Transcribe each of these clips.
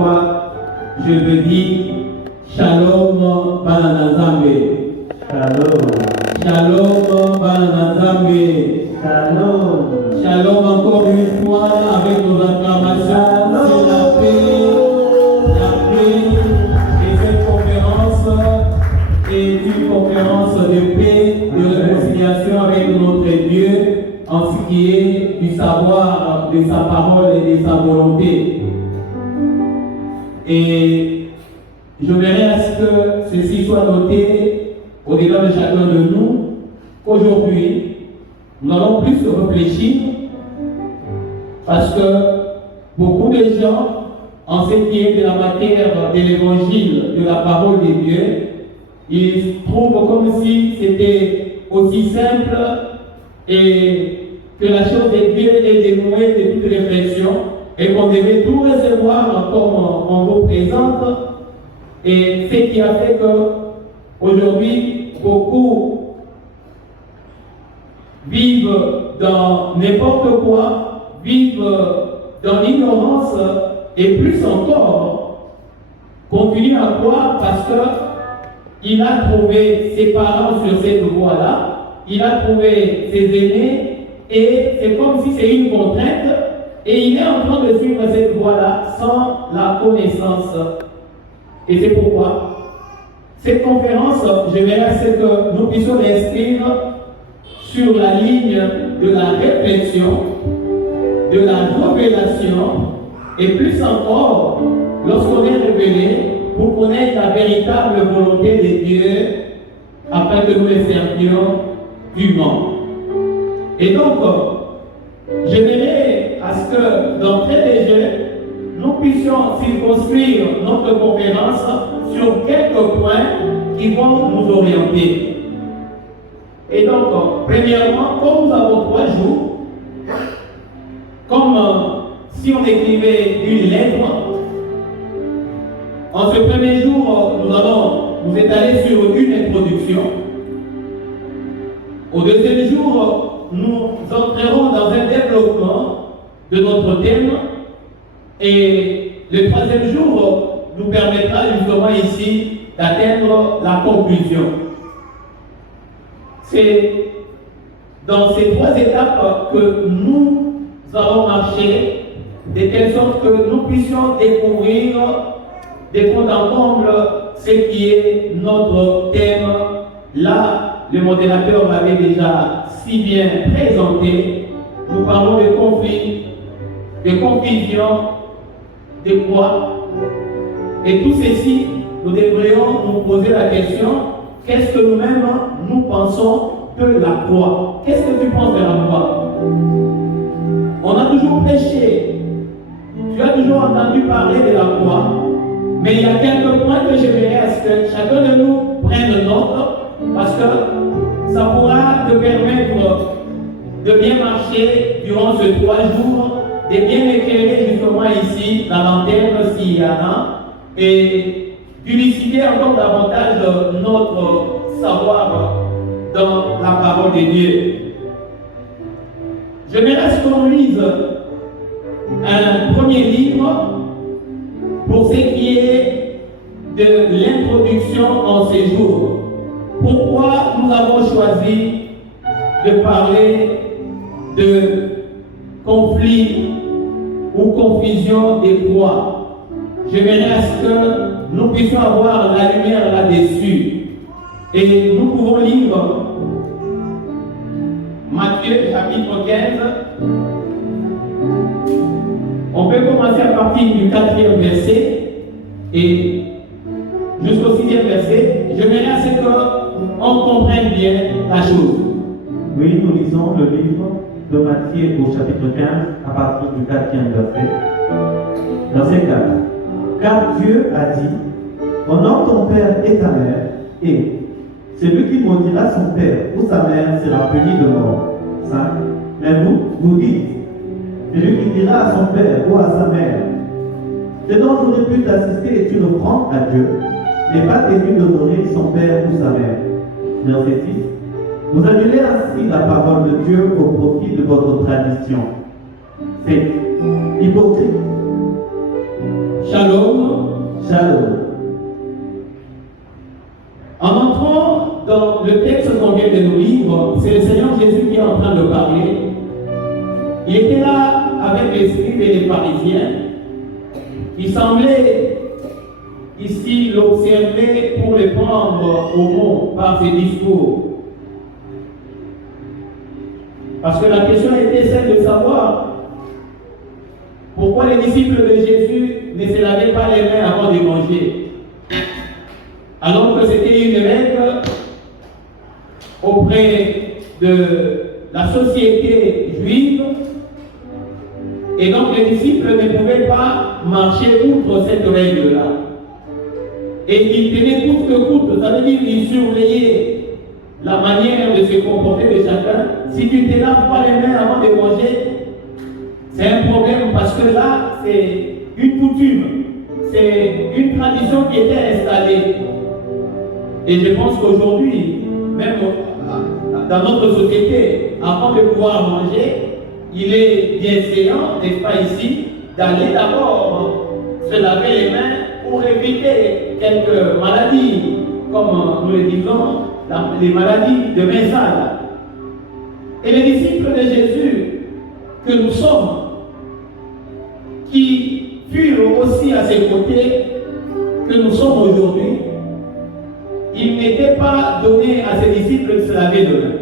fois, je veux dire Shalom Bananazambe. Shalom. Shalom Bananazambe. Shalom. Shalom encore une fois avec nos acclamations. C'est la paix et cette conférence est une conférence de paix, de réconciliation avec notre Dieu en ce qui est du savoir de sa parole et de sa volonté. Et je verrai à ce que ceci soit noté au-delà de chacun de nous, qu'aujourd'hui, nous allons plus réfléchir parce que beaucoup de gens, en ce qui est de la matière de l'évangile, de la parole de Dieu, ils trouvent comme si c'était aussi simple et que la chose de Dieu est dénouée de toute réflexion et qu'on devait tout recevoir comme on vous présente. Et ce qui a fait que aujourd'hui, beaucoup vivent dans n'importe quoi, vivent dans l'ignorance et plus encore, continuent à croire parce qu'il a trouvé ses parents sur cette voie-là, il a trouvé ses aînés et c'est comme si c'est une contrainte et il est en train de suivre cette voie-là sans la connaissance. Et c'est pourquoi cette conférence, je verrai à ce que nous puissions l'inscrire sur la ligne de la réflexion, de la révélation, et plus encore, lorsqu'on est révélé, pour connaître la véritable volonté de Dieu, afin que nous les servions dûment. Et donc, je verrai à ce que, d'entrée de jeu, nous puissions circonscrire notre conférence sur quelques points qui vont nous orienter. Et donc, premièrement, comme nous avons 3 jours, comme si on écrivait une lettre, en ce premier jour, nous allons nous étaler sur une introduction. Au deuxième jour, nous entrerons dans un développement de notre thème. Et le troisième jour nous permettra justement ici d'atteindre la conclusion. C'est dans ces 3 étapes que nous allons marcher, de telle sorte que nous puissions découvrir de fond en comble ce qui est notre thème. Là, le modérateur l'avait déjà si bien présenté. Nous parlons de conflits, de confusion, de quoi? Et tout ceci, nous devrions nous poser la question, qu'est-ce que nous-mêmes nous pensons de la croix? Qu'est-ce que tu penses de la croix? On a toujours prêché, tu as toujours entendu parler de la croix, mais il y a quelques points que je verrai à ce que chacun de nous prenne note, parce que ça pourra te permettre de bien marcher durant ces 3 jours, de bien éclairer justement ici la lanterne s'il y en a, et d'unifier encore davantage notre savoir dans la parole de Dieu. Je me laisse qu'on lise un premier livre pour ce qui est de l'introduction en ces jours. Pourquoi nous avons choisi de parler de conflit ou confusion des croix? Je verrai à ce que nous puissions avoir la lumière là-dessus. Et nous pouvons lire Matthieu chapitre 15. On peut commencer à partir du 4e verset et jusqu'au 6e verset. Je verrai à ce qu'on comprenne bien la chose. Oui, nous lisons le livre de Matthieu au chapitre 15 à partir du 4e verset. Verset 4. Car Dieu a dit, honore ton père et ta mère, et celui qui maudira son père ou sa mère sera puni de mort. 5. Mais vous dites, celui qui dira à son père ou à sa mère, ce dont j'aurais pu t'assister est une offrande à Dieu, n'est pas tenu d'honorer son père ou sa mère. Verset 6. Vous annulez ainsi la parole de Dieu au profit de votre tradition. 7. Hypocrite. Shalom. Shalom. En entrant dans le texte qu'on vient de nous lire, c'est le Seigneur Jésus qui est en train de parler. Il était là avec les scribes et les pharisiens qui semblaient ici l'observer pour le prendre au mot par ses discours. Parce que la question était celle de savoir pourquoi les disciples de Jésus ne se lavaient pas les mains avant de manger, alors que c'était une règle auprès de la société juive. Et donc les disciples ne pouvaient pas marcher outre cette règle-là. Et ils tenaient coûte que coûte, ça veut dire qu'ils surveillaient la manière de se comporter de chacun. Si tu ne te laves pas les mains avant de manger, c'est un problème parce que là, c'est une coutume, c'est une tradition qui était installée. Et je pense qu'aujourd'hui, même dans notre société, avant de pouvoir manger, il est bienséant, n'est-ce pas ici, d'aller d'abord se laver les mains pour éviter quelques maladies, comme nous le disons, les maladies de mains sales. Et les disciples de Jésus que nous sommes, qui furent aussi à ses côtés, que nous sommes aujourd'hui, il n'était pas donné à ses disciples de se laver les mains.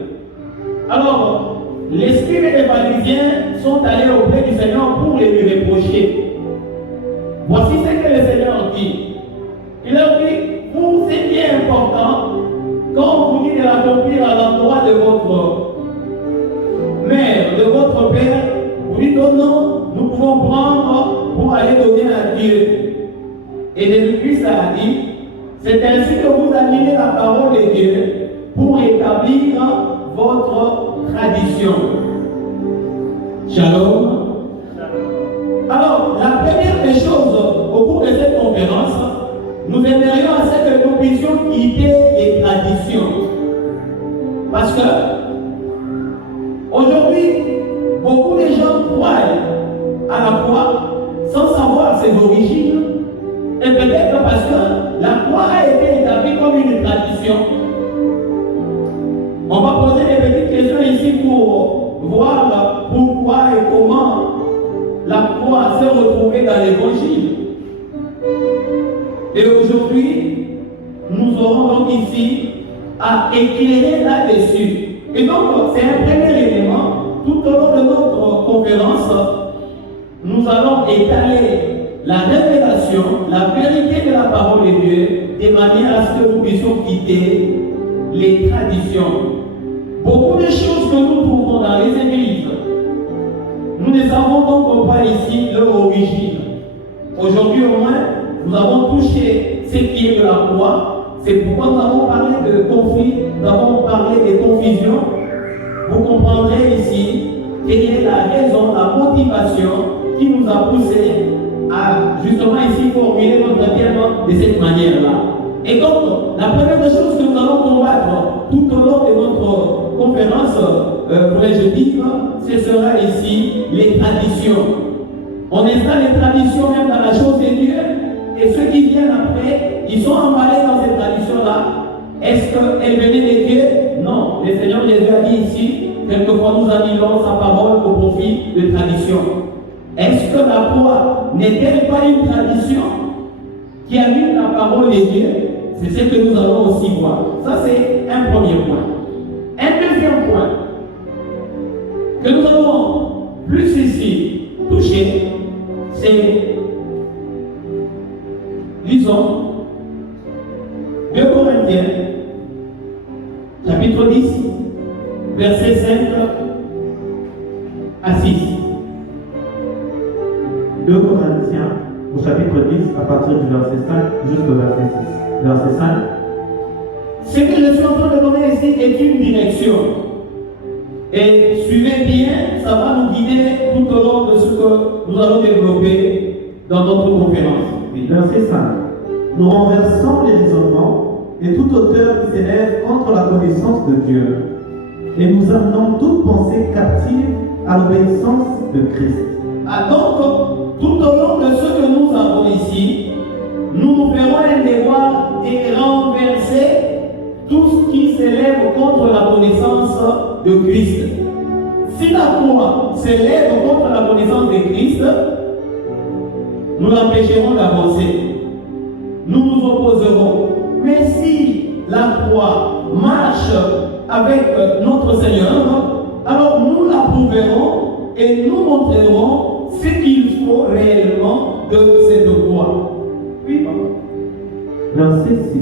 Alors, les scribes et les pharisiens sont allés auprès du Seigneur pour les lui reprocher. Voici ce que le Seigneur dit. Il leur dit, vous, c'est bien important, quand vous dites de l'accomplir à l'endroit de votre mère, de votre père, vous dites, oh non, nous pouvons prendre pour aller donner à Dieu. Et Jésus-Christ a dit, c'est ainsi que vous annulez la parole de Dieu pour établir votre tradition. Shalom. Alors, la première des choses au cours de cette conférence, nous aimerions à ce que nous puissions quitter les traditions. Parce que aujourd'hui, beaucoup de gens croient à la croix sans savoir ses origines. Et peut-être parce que la croix a été établie comme une tradition. On va poser des petites questions ici pour voir pourquoi et comment la croix s'est retrouvée dans l'évangile. Et aujourd'hui, nous aurons donc ici à éclairer là-dessus. Et donc, c'est un premier élément. Tout au long de notre conférence, nous allons étaler la révélation, la vérité de la parole de Dieu, de manière à ce que nous puissions quitter les traditions. Beaucoup de choses que nous trouvons dans les églises, nous ne savons donc pas ici leur origine. Aujourd'hui au moins, nous avons touché ce qui est de la croix. C'est pourquoi nous avons parlé de conflits, nous avons parlé de confusion. Vous comprendrez ici quelle est la raison, la motivation qui nous a poussé à justement ici formuler notre thème de cette manière-là. Et donc, la première chose que nous allons combattre tout au long de notre conférence, pourrais-je dire, ce sera ici les traditions. On installe les traditions même dans la chose de Dieu, et ceux qui viennent après, ils sont emballés dans ces traditions-là. Est-ce qu'elles venaient de Dieu? Non. Le Seigneur Jésus a dit ici, quelquefois nous annulons sa parole au profit de traditions. Est-ce que la croix n'est-elle pas une tradition qui annule la parole de Dieu? C'est ce que nous allons aussi voir. Ça, c'est un premier point. Un deuxième point que nous allons plus ici toucher, c'est, lisons, 2 Corinthiens, chapitre 10, versets 5 à 6. 2 Corinthiens, au chapitre 10, à partir du verset 5 jusqu'au verset 6. Verset 5. Ce que je suis en train de donner ici est une direction. Et suivez bien, ça va nous guider tout au long de ce que nous allons développer dans notre conférence. Verset 5. Nous renversons les raisonnements et toute hauteur qui s'élève contre la connaissance de Dieu. Et nous amenons toute pensée captive à l'obéissance de Christ. Ah, donc, tout au long de ce que nous avons ici, de Christ. Si la foi s'élève contre la connaissance de Christ, nous l'empêcherons d'avancer. Nous nous opposerons. Mais si la foi marche avec notre Seigneur, alors nous l'approuverons et nous montrerons ce qu'il faut réellement de cette foi. Oui, papa. Verset 6.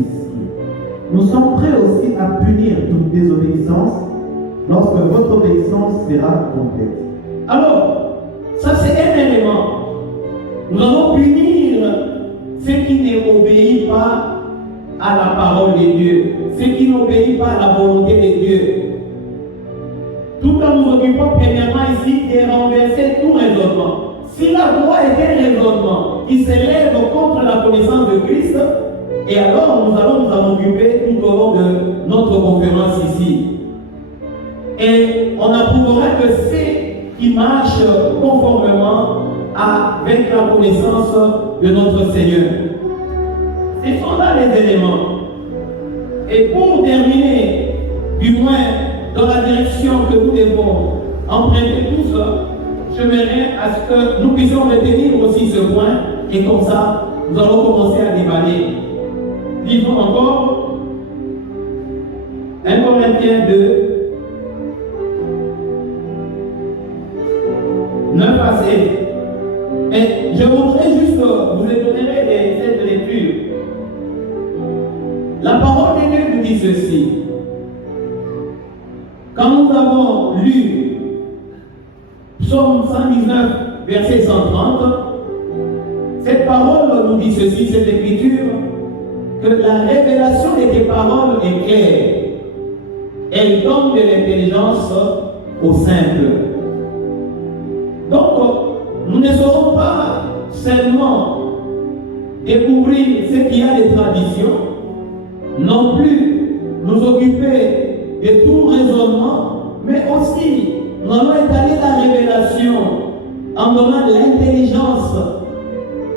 Nous sommes prêts aussi à punir toute désobéissance lorsque votre obéissance sera complète. Alors, ça c'est un élément. Nous allons punir ceux qui n'obéissent pas à la parole de Dieu, ceux qui n'obéissent pas à la volonté de Dieu. Tout en nous occupant premièrement ici de renverser tout raisonnement. Si la foi est un raisonnement qui s'élève contre la connaissance de Christ, et alors nous allons nous en occuper tout au long de notre conférence ici. Et on approuvera que c'est qui marche conformément avec la connaissance de notre Seigneur. Ce sont là les éléments. Et pour terminer, du moins dans la direction que nous devons emprunter tous, j'aimerais à ce que nous puissions retenir aussi ce point, et comme ça, nous allons commencer à déballer. Lisons encore 1 Corinthiens 2, 9 à 7. Et je voudrais juste vous étonner de cette lecture. La parole de Dieu nous dit ceci. Quand nous avons lu Psaume 119, verset 130, cette parole nous dit ceci, cette écriture, que la révélation de tes paroles est claire. Elle donne de l'intelligence aux simples. Donc, nous ne saurons pas seulement découvrir ce qu'il y a de traditions, non plus nous occuper de tout raisonnement, mais aussi nous allons étaler la révélation en donnant de l'intelligence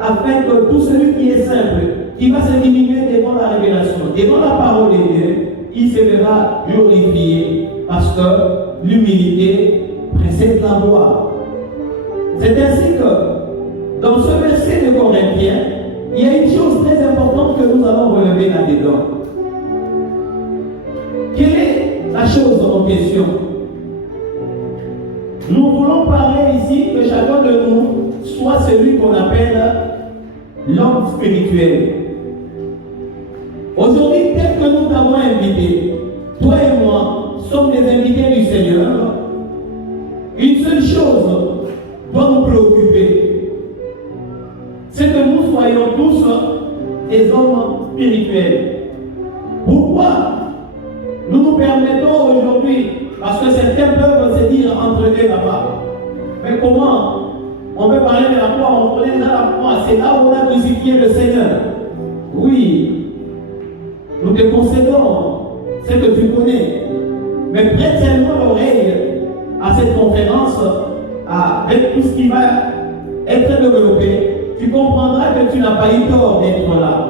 afin que tout celui qui est simple, qui va se diminuer devant la révélation, devant la parole de Dieu, il se verra glorifié parce que l'humilité précède la gloire. C'est ainsi que dans ce verset de Corinthiens, il y a une chose très importante que nous allons relever là-dedans. Quelle est la chose en question? Nous voulons parler ici que chacun de nous soit celui qu'on appelle l'homme spirituel. Aujourd'hui, tel que nous t'avons invité, toi et moi sommes des invités du Seigneur. Une seule chose doit nous préoccuper, c'est que nous soyons tous des hommes spirituels. Pourquoi nous nous permettons aujourd'hui, parce que certains peuvent se dire entre eux là-bas, mais comment on peut parler de la foi, on connaît déjà la foi, c'est là où on a crucifié le Seigneur. Oui, nous te concédons ce que tu connais, mais prête seulement l'oreille à cette conférence, avec tout ce qui va être développé, tu comprendras que tu n'as pas eu tort d'être là.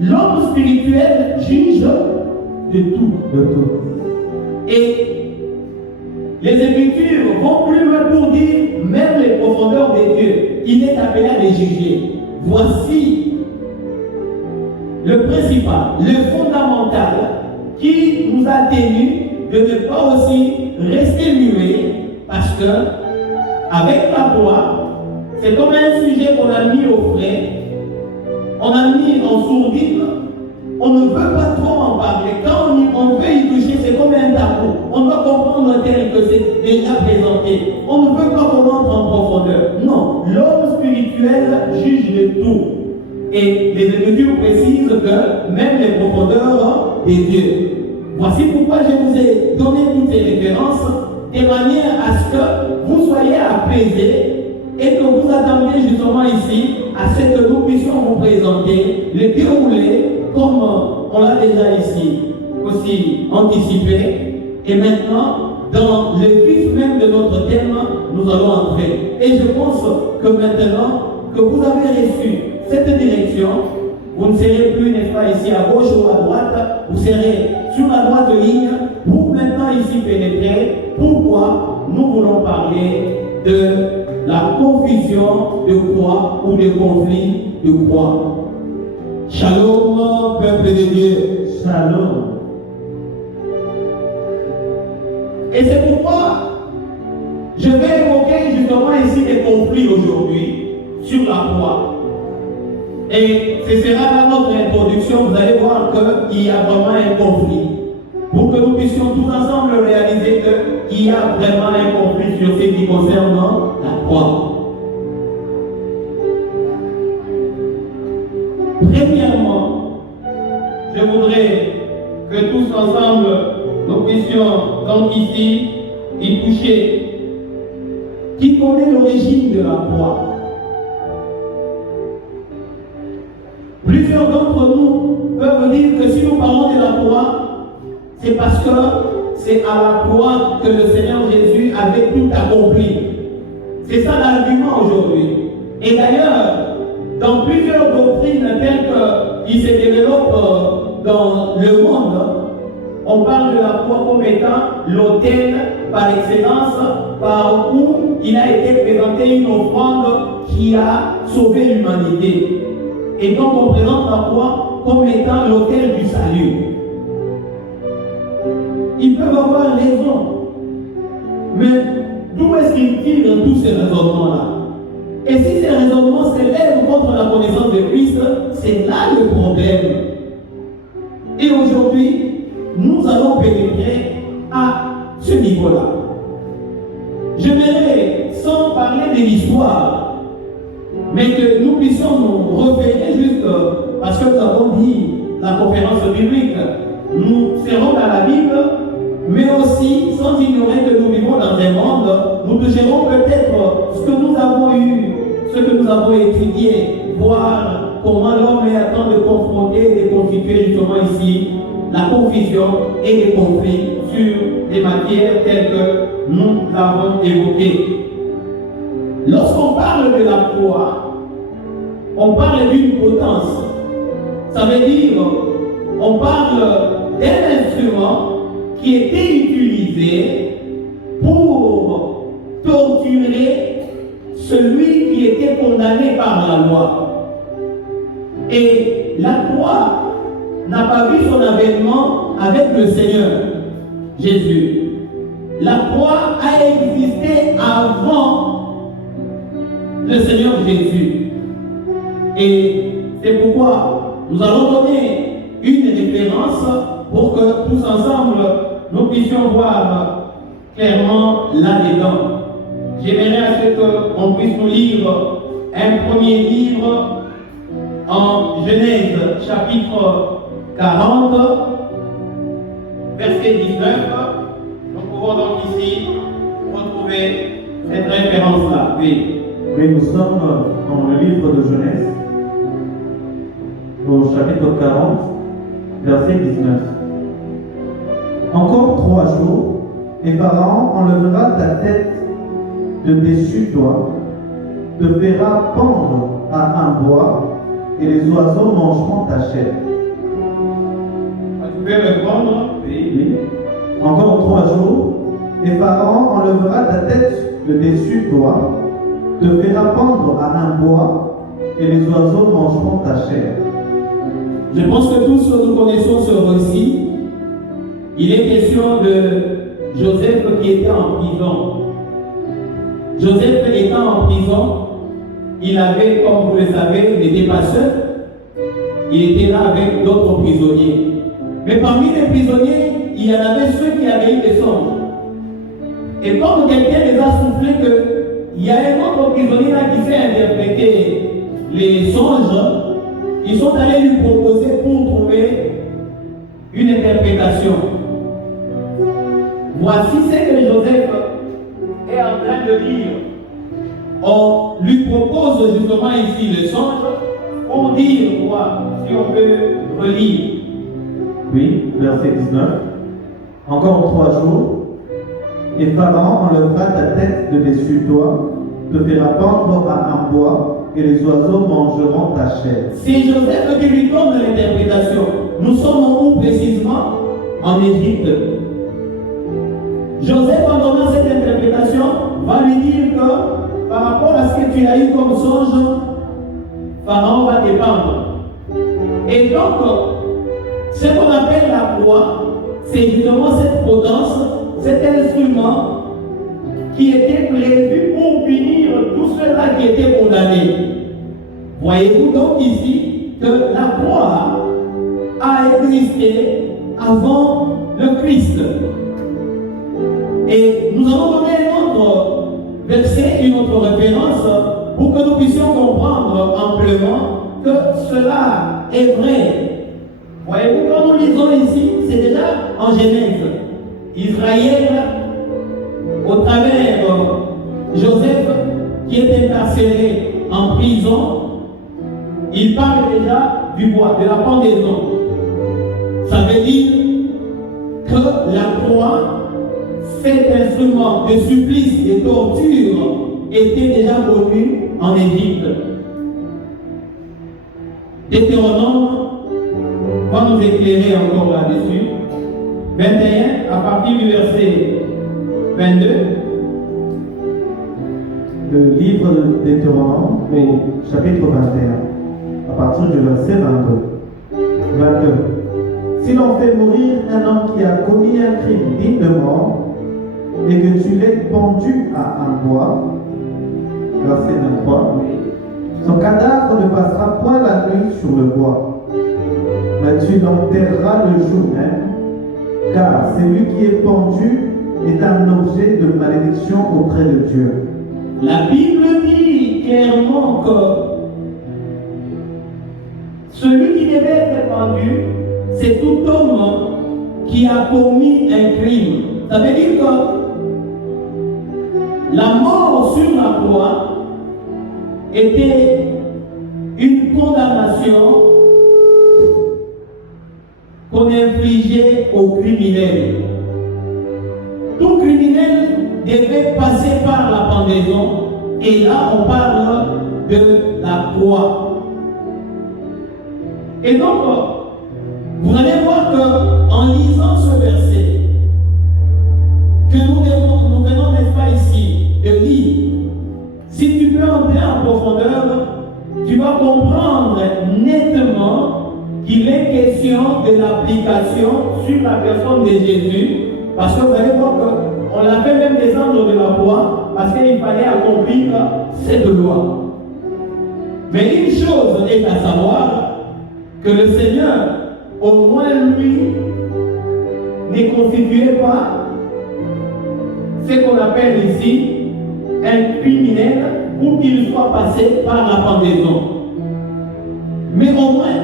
L'homme spirituel juge de tout. Et les Écritures vont plus loin pour dire, même les profondeurs de Dieu, il est appelé à les juger. Voici le principal, le fondamental qui nous a tenus de ne pas aussi rester muets, parce que avec la foi, c'est comme un sujet qu'on a mis au frais, on a mis en sourdine, on ne veut pas trop en parler. Quand on veut y toucher, c'est comme un tabou. On doit comprendre tel que c'est déjà présenté. On ne veut pas qu'on entre en profondeur. Non, l'homme spirituel juge de tout. Et les Écritures précisent que même les profondeurs des dieux. Voici pourquoi je vous ai donné toutes ces références, de manière à ce que vous soyez apaisés et que vous attendiez justement ici à ce que nous puissions vous présenter le déroulé comme on l'a déjà ici aussi anticipé. Et maintenant, dans le vif même de notre thème, nous allons entrer. Et je pense que maintenant que vous avez reçu cette direction, vous ne serez plus, n'est-ce pas, ici à gauche ou à droite, vous serez sur la droite ligne pour maintenant ici pénétrer. Pourquoi nous voulons parler de la confusion de croix ou de conflit de croix. Shalom, peuple de Dieu. Shalom. Et c'est pourquoi je vais évoquer justement ici des conflits aujourd'hui sur la croix. Et ce sera dans notre introduction, vous allez voir qu'il y a vraiment un conflit. Pour que nous puissions tous ensemble réaliser qu'il y a vraiment un conflit sur ce qui concerne la croix. Premièrement, je voudrais que tous ensemble nous puissions donc ici y toucher. Qui connaît l'origine de la croix? Plusieurs d'entre nous peuvent dire que si nous parlons de la croix, c'est parce que c'est à la croix que le Seigneur Jésus avait tout accompli. C'est ça l'argument aujourd'hui. Et d'ailleurs, dans plusieurs doctrines telles qui se développent dans le monde, on parle de la croix comme étant l'autel par excellence, par où il a été présenté une offrande qui a sauvé l'humanité. Et donc on présente la croix comme étant l'autel du salut. Ils peuvent avoir raison, mais d'où est-ce qu'ils tirent tous ces raisonnements-là? Et si ces raisonnements s'élèvent contre la connaissance de Christ, c'est là le problème. Et aujourd'hui, nous allons pénétrer à ce niveau-là. J'aimerais, sans parler de l'histoire, mais que nous puissions nous référer juste, parce que nous avons dit la conférence biblique, nous serons dans la Bible, mais aussi sans ignorer que nous vivons dans un monde, nous toucherons peut-être ce que nous avons eu, ce que nous avons étudié, voir comment l'homme est en train de confronter et de constituer justement ici la confusion et les conflits sur des matières telles que nous l'avons évoquées. Lorsqu'on parle de la croix, on parle d'une potence. Ça veut dire, on parle d'un instrument qui était utilisé pour torturer celui qui était condamné par la loi. Et la croix n'a pas vu son avènement avec le Seigneur Jésus. La croix a existé avant le Seigneur Jésus. Et c'est pourquoi nous allons donner une référence pour que tous ensemble nous puissions voir clairement là-dedans. J'aimerais à ce qu'on puisse nous lire un premier livre en Genèse chapitre 40, verset 19. Nous pouvons donc ici retrouver cette référence-là. Oui. Oui, nous sommes dans le livre de Genèse, au chapitre 40, verset 19. Encore 3 jours, et Pharaon enlèvera ta tête de dessus toi, te fera pendre à un bois, et les oiseaux mangeront ta chair. Tu peux répondre? Oui. Encore 3 jours, et Pharaon enlèvera ta tête de dessus toi, te fera pendre à un bois, et les oiseaux mangeront ta chair. Je pense que tous nous connaissons ce récit. Il est question de Joseph qui était en prison. Joseph étant en prison, il avait, comme vous le savez, n'était pas seul. Il était là avec d'autres prisonniers. Mais parmi les prisonniers, il y en avait ceux qui avaient eu des songes. Et comme quelqu'un les a soufflé qu'il y a un autre prisonnier là qui sait interpréter les songes, ils sont allés lui proposer pour trouver une interprétation. Voici ce que Joseph est en train de lire. On lui propose justement ici le songe pour dire quoi, si on peut relire. Oui, verset 19. Encore 3 jours, et Pharaon enlèvera ta tête de dessus toi, te fera pendre à un bois, et les oiseaux mangeront ta chair. C'est Joseph qui lui donne l'interprétation. Nous sommes où précisément? en Égypte. Joseph, en donnant cette interprétation, va lui dire que par rapport à ce que tu as eu comme songe, Pharaon va t'épandre. Et donc, ce qu'on appelle la croix, c'est justement cette potence, cet instrument qui était prévu pour punir tous ceux-là qui étaient condamnés. Voyez-vous donc ici que la croix a existé avant le Christ. Et nous allons donner un autre verset, une autre référence pour que nous puissions comprendre amplement que cela est vrai. Voyez-vous, quand nous lisons ici, c'est déjà en Genèse. Israël, au travers Joseph, qui est incarcéré en prison, il parle déjà du bois, de la pendaison. Ça veut dire que la croix, cet instrument de supplice, de torture, était déjà connu en Égypte. Deutéronome va nous éclairer encore là-dessus. 21, à partir du verset 22. Le livre de Deutéronome, au chapitre 21, à partir du verset 22. Si l'on fait mourir un homme qui a commis un crime digne de mort, et que tu l'aies pendu à un bois, verset 23, son cadavre ne passera point la nuit sur le bois, mais tu l'enterreras le jour même, car celui qui est pendu est un objet de malédiction auprès de Dieu. La Bible dit clairement que celui qui devait être pendu, c'est tout homme qui a commis un crime. Ça veut dire que la mort sur la croix était une condamnation qu'on infligeait aux criminels. Tout criminel devait passer par la pendaison, et là on parle de la croix. Et donc, vous allez voir qu'en lisant ce verset, que nous venons, n'est-ce pas, ici, de lire, si tu peux entrer en profondeur, tu vas comprendre nettement qu'il est question de l'application sur la personne de Jésus, parce que vous allez voir qu'on l'a fait même descendre de la croix, parce qu'il fallait accomplir cette loi. Mais une chose est à savoir, que le Seigneur, au moins lui, ne constituait pas ce qu'on appelle ici un criminel pour qu'il soit passé par la pendaison. Mais au moins,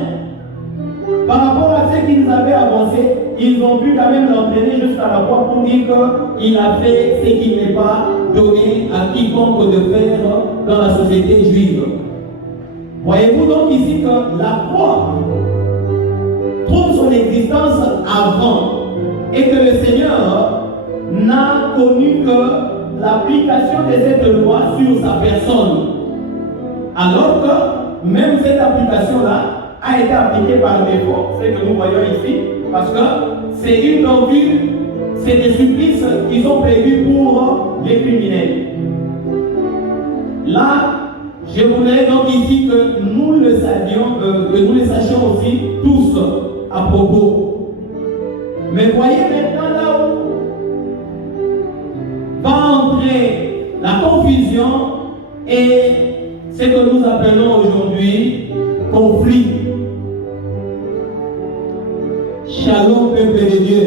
par rapport à ce qu'ils avaient avancé, ils ont pu quand même l'entraîner jusqu'à la croix pour dire qu'il a fait ce qu'il n'est pas donné à quiconque de faire dans la société juive. Voyez-vous donc ici que la croix trouve son existence avant et que le Seigneur n'a connu que l'application de cette loi sur sa personne. Alors que même cette application-là a été appliquée par défaut, ce que nous voyons ici, parce que c'est une torture, c'est des supplices qui sont prévus pour les criminels. Là, je voudrais donc ici que nous le sachions, aussi tous à propos. Mais voyez maintenant là où va entrer la confusion et ce que nous appelons aujourd'hui conflit. Shalom, peuple de Dieu.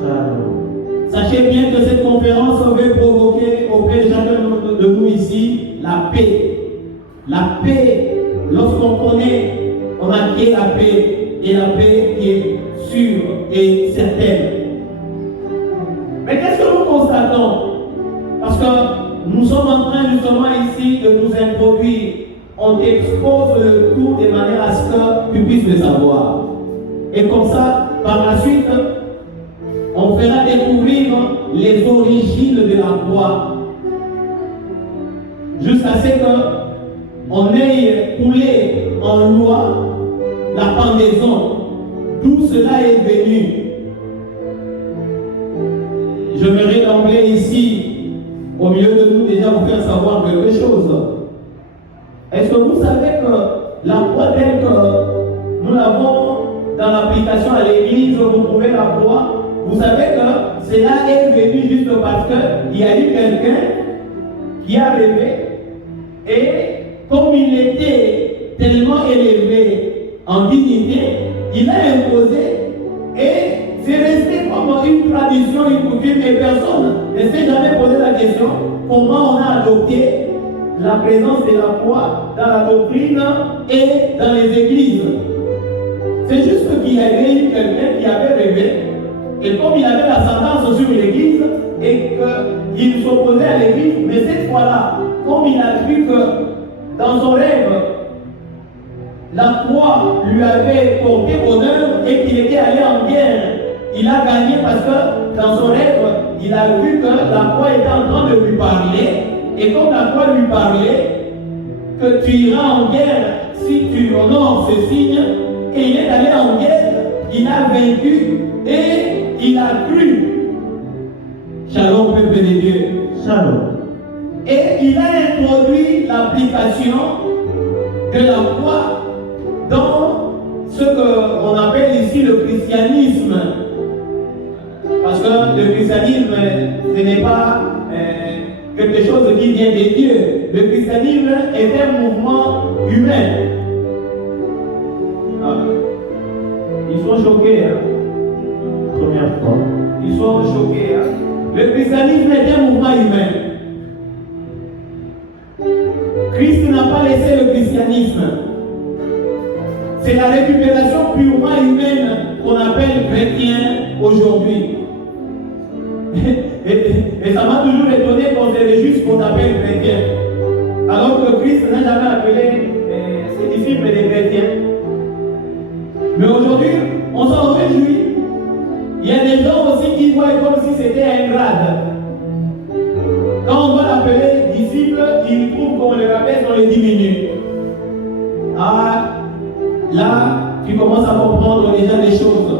Shalom. Sachez bien que cette conférence veut provoquer auprès de chacun de nous ici la paix. La paix, lorsqu'on connaît, on acquiert la paix, et la paix qui est sûre et certaine. Mais qu'est-ce que nous constatons? Parce que nous sommes en train justement ici de nous introduire. On t'expose le tout de manière à ce que tu puisses le savoir. Et comme ça, par la suite, on fera découvrir les origines de la croix. Jusqu'à ce qu'on ait coulé en loi la pendaison, d'où cela est venu. j'aimerais d'emblée ici, au milieu de nous, déjà vous faire savoir quelque chose. Est-ce que vous savez que la foi telle que nous l'avons dans l'application à l'église, vous trouvez la foi, vous savez que cela est venu juste parce qu'il y a eu quelqu'un qui a rêvé et comme il était tellement élevé en dignité, il a imposé et c'est resté comme une tradition, une coutume et personne ne s'est jamais posé la question comment on a adopté la présence de la foi dans la doctrine et dans les églises. C'est juste qu'il y avait eu quelqu'un qui avait rêvé et comme il avait l'ascendance sur l'église et qu'il s'opposait à l'église, mais cette fois-là, comme il a vu que dans son rêve, la croix lui avait porté honneur et qu'il était allé en guerre, il a gagné parce que dans son rêve, il a vu que la croix était en train de lui parler et comme la croix lui parlait, que tu iras en guerre si tu honores ce signe, et il est allé en guerre, il a vaincu et il a cru. Shalom, peuple de Dieu. Shalom. Et il a introduit l'application de la foi dans ce qu'on appelle ici le christianisme. Parce que le christianisme, ce n'est pas quelque chose qui vient de Dieu. Le christianisme est un mouvement humain. Ah. Ils sont choqués. Hein? Première fois. Ils sont choqués. Hein? Le christianisme est un mouvement humain. Christ n'a pas laissé le christianisme. C'est la récupération purement humaine qu'on appelle chrétien aujourd'hui. Et ça m'a toujours étonné qu'on se réjouisse qu'on appelle chrétien. Alors que Christ n'a jamais appelé ses disciples des chrétiens. Mais aujourd'hui, on s'en réjouit. Il y a des gens aussi qui voient comme si c'était un grade. Quand on va l'appeler disciple, ils trouvent qu'on le rabaisse, on le diminue. Ah, là, tu commences à comprendre déjà des choses.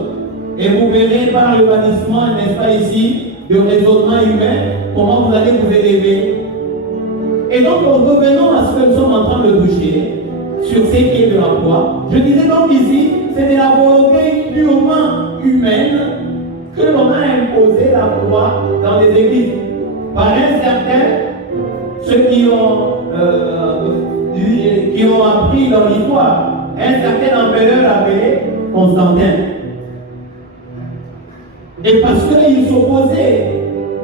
Et vous verrez par le bannissement, n'est-ce pas ici, de raisonnement humain, comment vous allez vous élever. Et donc, revenons à ce que nous sommes en train de toucher, sur ce qui est de la foi. Je disais donc ici, c'est de la volonté purement humaine que l'on a imposé la foi dans les églises. Par un certain, ceux qui ont appris dans l'histoire, un certain empereur appelé Constantin. Et parce qu'il s'opposait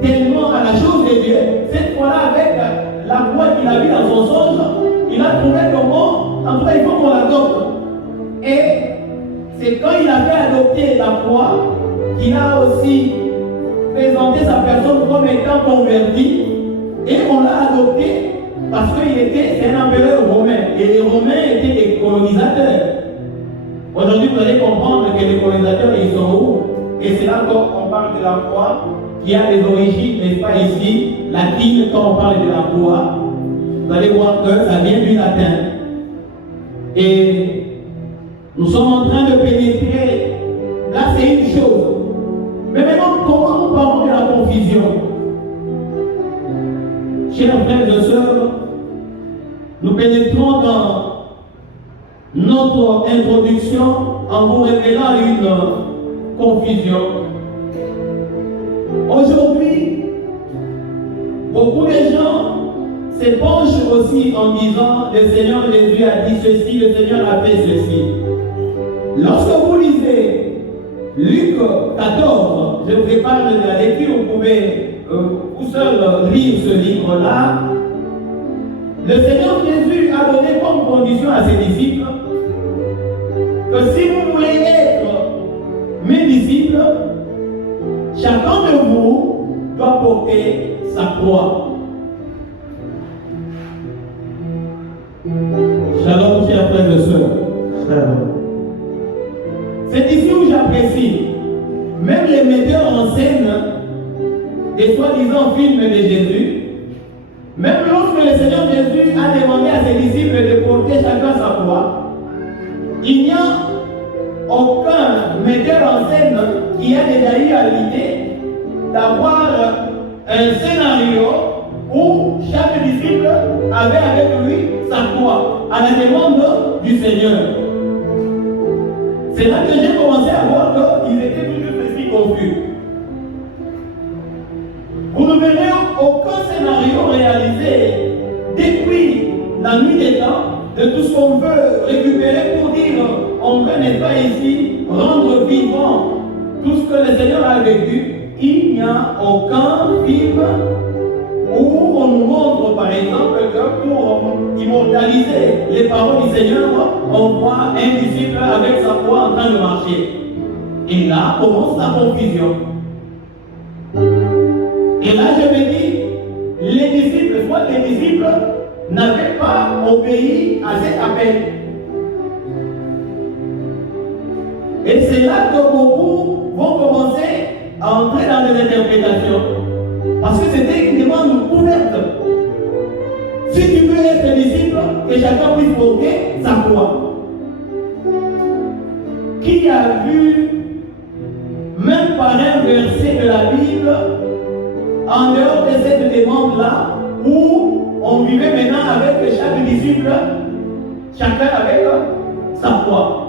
tellement à la chose de Dieu, cette fois-là, avec la foi qu'il a vue dans son songe, il a trouvé comment, en tout cas, il faut qu'on l'adopte. Et c'est quand il a fait adopter la foi qu'il a aussi présenté sa personne comme étant converti, et on l'a adopté parce c'est un empereur romain, et les Romains étaient des colonisateurs. Aujourd'hui, vous allez comprendre que les colonisateurs, ils sont où? Et c'est là qu'on parle de la foi, qui a des origines, n'est-ce pas ici, latines, quand on parle de la foi. Vous allez voir que ça vient du latin. Et nous sommes en train de pénétrer. Là, c'est une chose. Mais maintenant, comment nous parlons de la confusion? Chers frères et sœurs, nous pénétrons dans notre introduction en vous révélant une confusion. Aujourd'hui, beaucoup de gens se penchent aussi en disant le Seigneur Jésus a dit ceci, le Seigneur a fait ceci. Lorsque vous lisez Luc 14, je vous épargne de la lecture, vous pouvez vous seul lire ce livre-là. Le Seigneur Jésus a donné comme condition à ses disciples que si vous voulez être mes disciples, chacun de vous doit porter sa croix. Shalom, chers frères et sœurs. Shalom. C'est ici où j'apprécie. Même les metteurs en scène des soi-disant films de Jésus, même lorsque le Seigneur Jésus a demandé à ses disciples de porter chacun sa croix, il n'y a aucun metteur en scène qui a déjà eu à l'idée d'avoir un scénario où chaque disciple avait avec lui sa foi, à la demande du Seigneur. C'est là que j'ai commencé à voir qu'ils étaient toujours aussi confus. Vous ne verrez aucun scénario réalisé depuis la nuit des temps, de tout ce qu'on veut récupérer pour dire on veut, n'est pas ici, rendre vivant tout ce que le Seigneur a vécu. Il n'y a aucun film où on nous montre par exemple que pour immortaliser les paroles du Seigneur, on voit un disciple avec sa foi en train de marcher. Et là commence la confusion. Et là je me dis, les disciples, soit les disciples n'avaient pas obéi à cet appel. Et c'est là que beaucoup vont commencer à entrer dans les interprétations. Parce que c'était une demande ouverte. Si tu veux être disciple, que chacun puisse porter sa foi. Qui a vu, même par un verset de la Bible, en dehors de cette demande-là, où on vivait maintenant avec chaque disciple, chacun avec sa foi.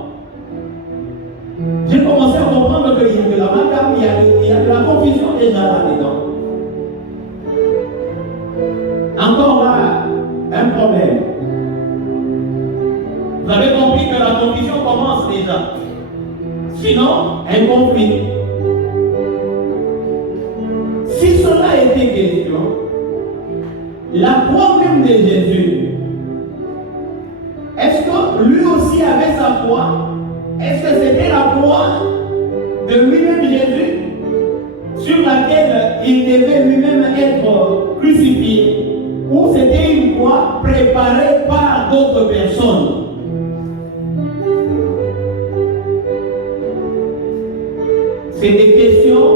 J'ai commencé à comprendre qu'il y a de la macabre, il y a de la confusion déjà là-dedans. Encore là, un problème. Vous avez compris que la confusion commence déjà. Sinon, un conflit. Si cela était question, la foi même de Jésus, est-ce que lui aussi avait sa foi? Est-ce que c'était la foi de lui-même Jésus sur laquelle il devait lui-même être crucifié? Ou c'était une foi préparée par d'autres personnes? C'est des questions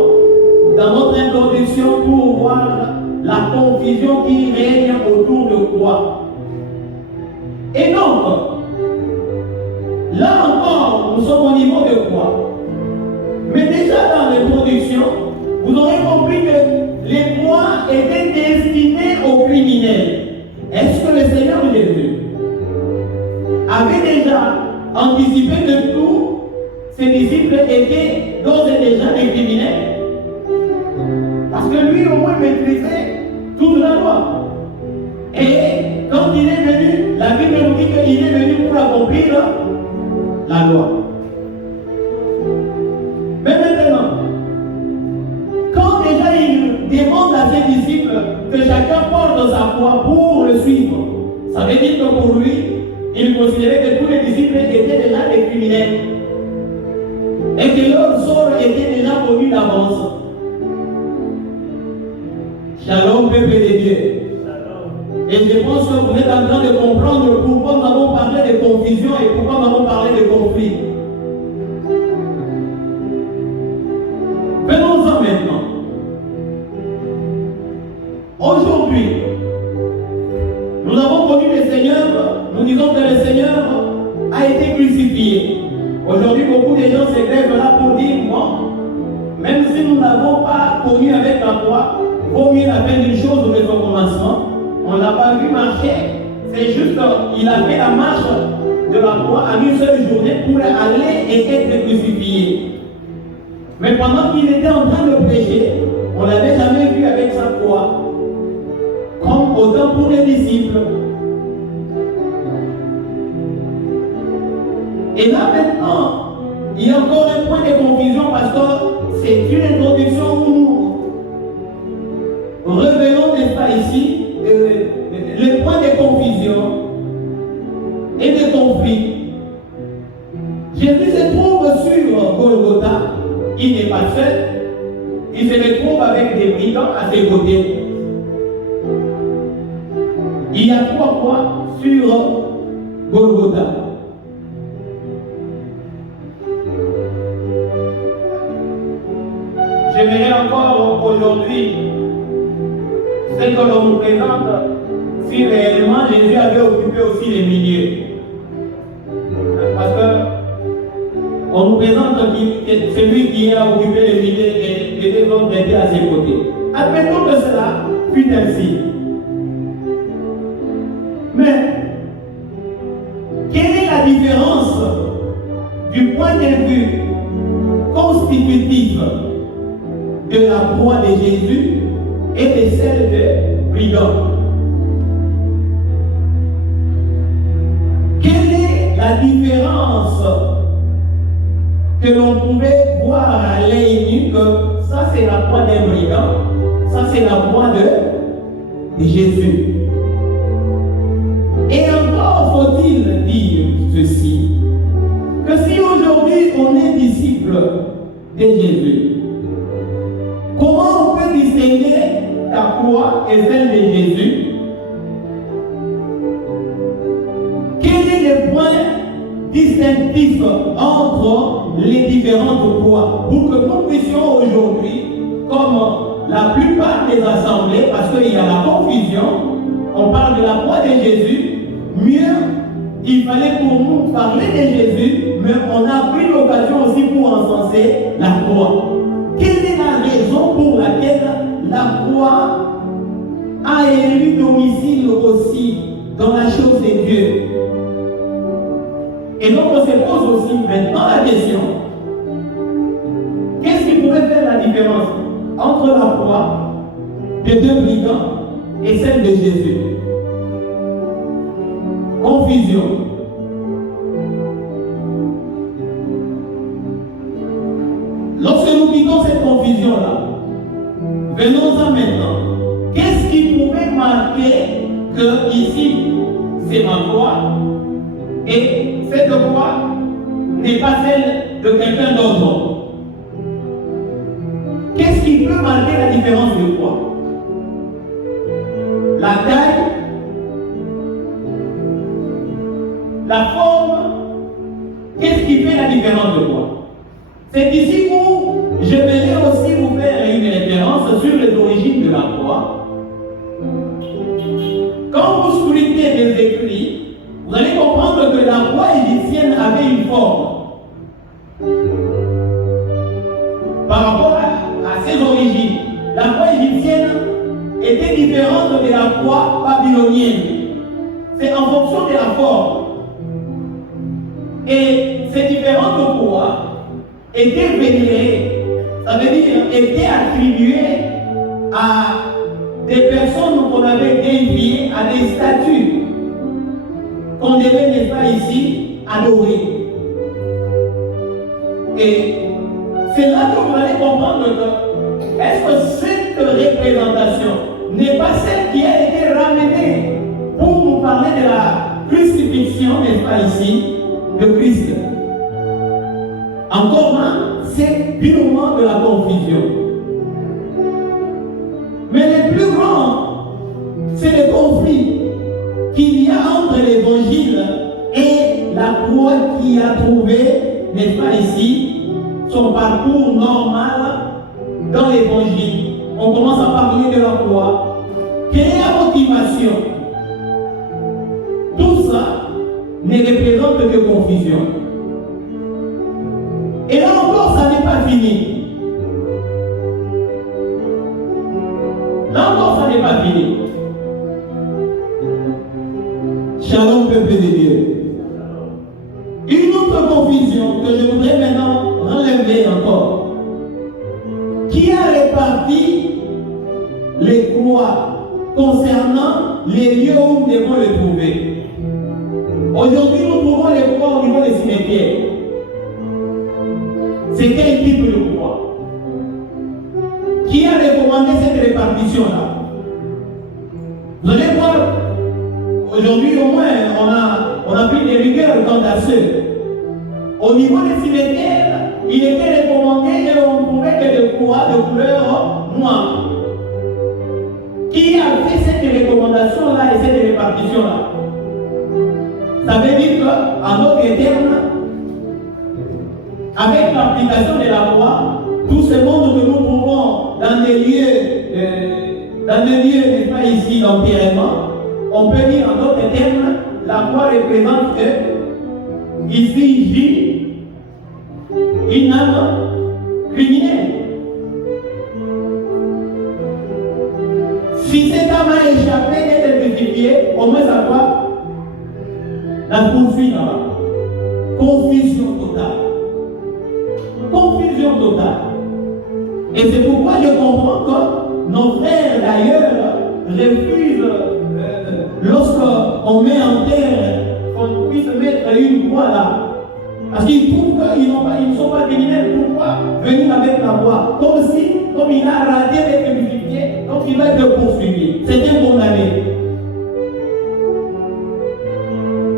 dans notre introduction pour voir la confusion qui règne autour de quoi. Et donc, là encore, nous sommes au niveau de quoi? Mais déjà dans l'introduction, vous aurez compris que les points étaient destinés aux criminels. Est-ce que le Seigneur Jésus avait déjà anticipé que tous ses disciples étaient d'ores et déjà des criminels? Parce que lui au moins maîtrisait toute la loi. Et quand il est venu, la Bible nous dit qu'il est venu pour accomplir la loi. Mais maintenant, quand déjà il demande à ses disciples que chacun porte sa foi pour le suivre, ça veut dire que pour lui, il considérait que tous les disciples étaient déjà des criminels et que leur sort était déjà connu d'avance. Shalom, peuple de Dieu. Et je pense que vous êtes en train de comprendre pourquoi nous avons parlé de confusion et pourquoi nous avons parlé de conflit. Venons-en maintenant. Aujourd'hui, nous avons connu le Seigneur, nous disons que le Seigneur a été crucifié. Aujourd'hui, beaucoup de gens se grèvent là pour dire, bon, même si nous n'avons pas connu avec la foi, vaut mieux la fin d'une chose que son commencement. On ne l'a pas vu marcher. C'est juste qu'il a fait la marche de la croix en une seule journée pour aller et être crucifié. Mais pendant qu'il était en train de prêcher, on ne l'avait jamais vu avec sa croix. Comme autant pour les disciples. Et là maintenant, il y a encore un point de confusion parce que c'est une introduction où nous revenons, n'est-ce pas, ici, le point de confusion et de conflit. Jésus se trouve sur Golgotha, il n'est pas seul, il se retrouve avec des brigands à ses côtés. Il y a trois croix sur Golgotha. J'aimerais encore aujourd'hui ce que l'on nous présente, si réellement Jésus avait occupé aussi les milieux. Parce que on nous présente celui qui a occupé les deux hommes étaient à ses côtés. Admettons que cela fut ainsi. Mais, quelle est la différence du point de vue constitutif de la croix de Jésus et de celle de brigand? Quelle est la différence que l'on pouvait voir à l'œil nu que ça c'est la croix d'un brigand, ça c'est la croix de Jésus? Et encore faut-il dire ceci, que si aujourd'hui on est disciple de Jésus, comment on peut distinguer la croix et celle de Jésus? Quel est le point distinctif entre les différentes croix pour que nous puissions aujourd'hui, comme la plupart des assemblées, parce qu'il y a la confusion, on parle de la croix de Jésus, mieux il fallait pour nous parler de Jésus, mais on a pris l'occasion aussi pour encenser la croix. Quelle est la raison pour laquelle la croix a élu domicile aussi dans la chose de Dieu? Et donc on se pose aussi maintenant la question, qu'est-ce qui pourrait faire la différence entre la croix des deux brigands et celle de Jésus? Confusion. Lorsque nous quittons cette confusion-là, venons-en maintenant. Qu'est-ce qui pouvait marquer que ici, c'est ma croix et cette croix n'est pas celle de quelqu'un d'autre? Qu'est-ce qui peut marquer la différence de croix? La taille, la forme, qu'est-ce qui fait la différence de croix? C'est ici où je vais aussi vous faire une référence sur les origines de la croix. Quand vous scrutez les écrits, vous allez comprendre que la croix égyptienne avait une forme. Par rapport à ses origines, la croix égyptienne était différente de la croix babylonienne. C'est en fonction de la forme. Et ces différentes croix étaient vénérées, ça veut dire étaient attribuées à des personnes qu'on avait déviées à des statues qu'on devait, n'est-ce pas ici, adorer. Et c'est là que vous allez comprendre que est-ce que cette représentation n'est pas celle qui a été ramenée pour nous parler de la crucifixion, n'est-ce pas ici, de Christ? Encore un, c'est purement de la confusion. Mais le plus grand, c'est le conflit qu'il y a entre l'évangile et la croix qui a trouvé, n'est-ce pas ici, son parcours normal dans l'évangile. On commence à parler de la croix. Quelle est la motivation? Tout ça ne représente que confusion. Et là encore, ça n'est pas fini. Là encore, ça n'est pas fini. Shalom, peuple de Dieu. Une autre confusion que je voudrais maintenant relever encore. Qui a réparti les croix concernant les lieux où nous devons les trouver? Aujourd'hui, nous trouvons les croix au niveau des cimetières. C'est quel type de croix? Qui a recommandé cette répartition-là? Vous allez voir, aujourd'hui au moins, on a pris des rigueurs quant à ceux. Au niveau des cimetières, il était recommandé et on trouvait que des croix de couleur noire. Qui a fait cette recommandation-là et cette répartition-là? Ça veut dire qu'en d'autres termes, avec l'application de la croix, tout ce monde que nous trouvons dans des lieux, n'est-ce pas ici, d'enterrement, on peut dire en d'autres termes, la croix représente que ici, une âme criminelle. Si cette âme a échappé d'être crucifiée, au moins ça va la poursuivre là-bas. Confusion totale. Confusion totale. Et c'est pourquoi je comprends que nos frères d'ailleurs refusent, lorsqu'on met en terre, qu'on puisse mettre une croix là. Parce qu'ils trouvent qu'ils ne sont pas criminels. Pourquoi venir avec la croix? Comme il a raté d'être crucifié, donc il va être poursuivi. C'est un condamné.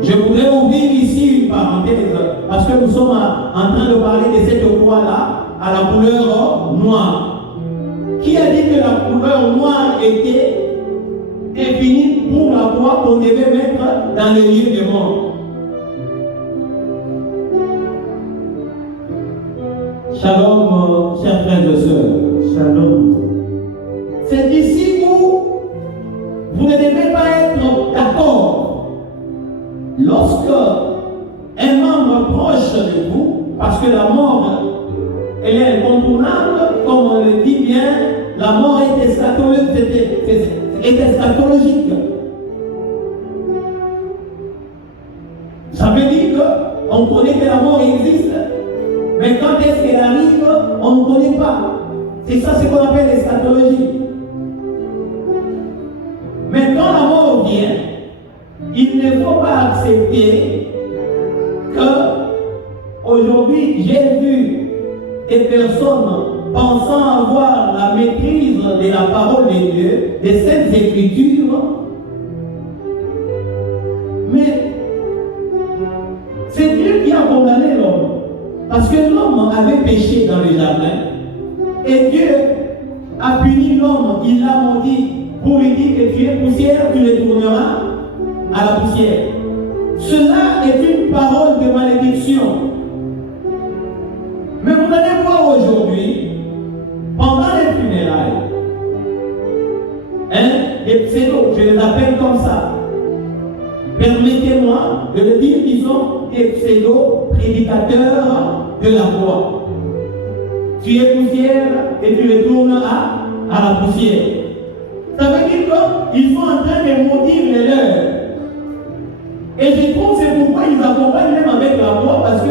Je voudrais ouvrir ici une parenthèse, parce que nous sommes en train de parler de cette croix-là à la couleur noire. Qui a dit que la couleur noire était définie pour la croix qu'on devait mettre dans les lieux de mort? Shalom, chers frères et sœurs. Shalom. C'est ici où vous ne devez pas être d'accord. Lorsque un membre proche de vous, parce que la mort, elle est incontournable, comme on le dit bien, la mort est eschatologique. Ça veut dire qu'on connaît que la mort existe, mais quand est-ce qu'elle arrive, on ne connaît pas. C'est ça ce qu'on appelle l'eschatologie. Mais quand la mort vient, il ne faut pas accepter que aujourd'hui j'ai vu des personnes pensant avoir la maîtrise de la parole de Dieu, des Saintes Écritures, mais c'est Dieu qui a condamné l'homme. Parce que l'homme avait péché dans le jardin et Dieu a puni l'homme, il l'a maudit pour lui dire que tu es poussière, tu retourneras à la poussière. Cela est une parole de malédiction. Mais vous allez voir aujourd'hui, pendant les funérailles, des pseudos, je les appelle comme ça. Permettez-moi de le dire qu'ils sont des pseudo-prédicateurs de la foi. Tu es poussière et tu retournes à la poussière. Ça veut dire qu'ils sont en train de maudire les leurs. Et je trouve que c'est pourquoi ils accompagnent même avec la foi, parce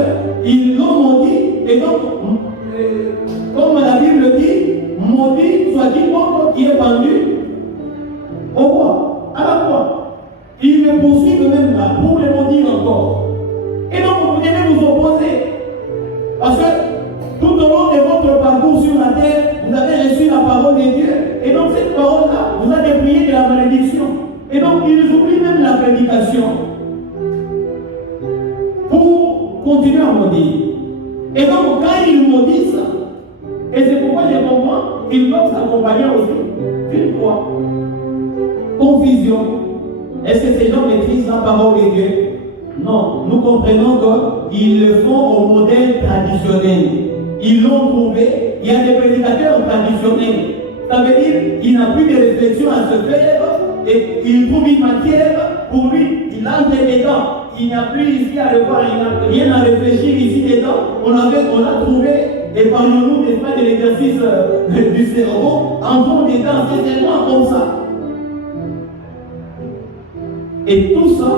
qu'ils l'ont maudit. Et donc, comme la Bible dit, maudit soit quiconque qui est pendu au bois, à la croix. Ils me poursuivent même là pour les maudire encore. Et donc, vous devez vous opposer. Parce que tout au long de votre parcours sur la terre, vous avez reçu la parole de Dieu. Et donc, cette parole-là vous a dépouillé de la malédiction. Et donc, ils oublient même la prédication pour continuer à maudire. Et donc, quand ils maudissent, et c'est pourquoi je comprends qu'ils doivent s'accompagner aussi d'une croix. Confusion. Est-ce que ces gens maîtrisent la parole de Dieu? Non. Nous comprenons qu'ils le font au modèle traditionnel. Ils l'ont trouvé. Il y a des prédicateurs traditionnels. Ça veut dire qu'il n'a plus de réflexion à se faire et il trouve une matière pour lui. Il entre dedans. Il n'y a plus ici à le voir. Il n'y a rien à réfléchir ici dedans. On a trouvé, et parlons-nous, n'est-ce pas, de l'exercice du cerveau. Entrons dedans. C'est tellement comme ça. Et tout ça,